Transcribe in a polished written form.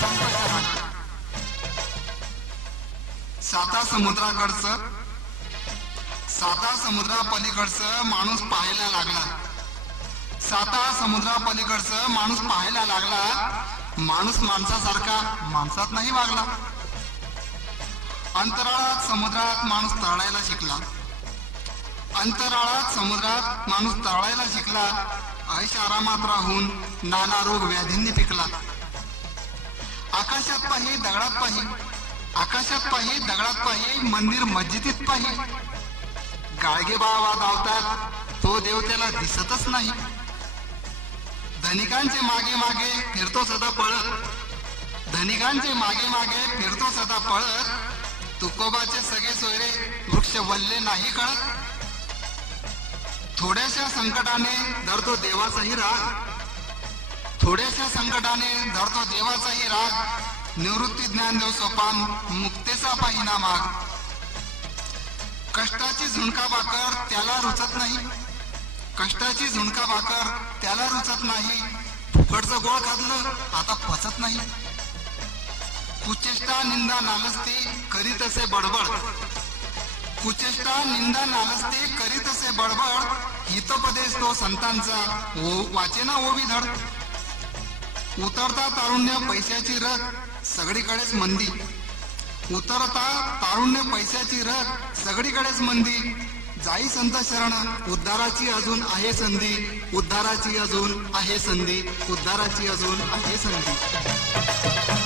संत शरण. साता समुद्रापलीकडचं माणूस पाहायला लागला. साता समुद्रापलीकडचं माणूस पाहायला लागला. माणूस माणसासारखा माणसात नाही वागला. अंतराळात समुद्रात माणूस तळायला शिकला. अंतराळात समुद्रात माणूस तळायला शिकला. ऐश आरामात राहून नाना रोग व्याधींनी पिकला. आकाशात पाही दगडात पाही, आकाशात पाही दगडात पाही, मंदिर मस्जिदीत पाही, गाडगे बाबा धावतात तो देव त्याला दिसतच नाही. धनिकांचे मागे मागे फिरतो सदा पळत, धनिकांचे मागे मागे फिरतो सदा पळत, तुकोबाचे सगळे सोयरे वृक्ष वल्ले नाही कळत. थोड्याशा संकटाने धरतो देवाचाही राग, थोड्याशा संकटाने धरतो देवाचाही राग, निवृत्ती ज्ञानदेव सोपान मुक्तेचा पाहिना माग. कष्टाची झुणका भाकर त्याला रुचत नाही, कष्टाची झुणका भाकर त्याला रुचत नाही, फुकटचं गोळ खाल्लं आता पचत नाही. कुचेष्टा निंदा नालस्ती करीत असे बडबड, कुचेष्टा निंदा नालस्ती करीत असे बडबड, हितोपदेश तो संतांचा वाचेना ओवी धड. उतरता तारुण्य पैशाची रग सगळीकडेच मंदी, उतरता तारुण्य पैशाची रग सगळीकडेच मंदी, जाई संत शरण उद्धाराची अजून आहे संधी, उद्धाराची अजून आहे संधी, उद्धाराची अजून आहे संधी.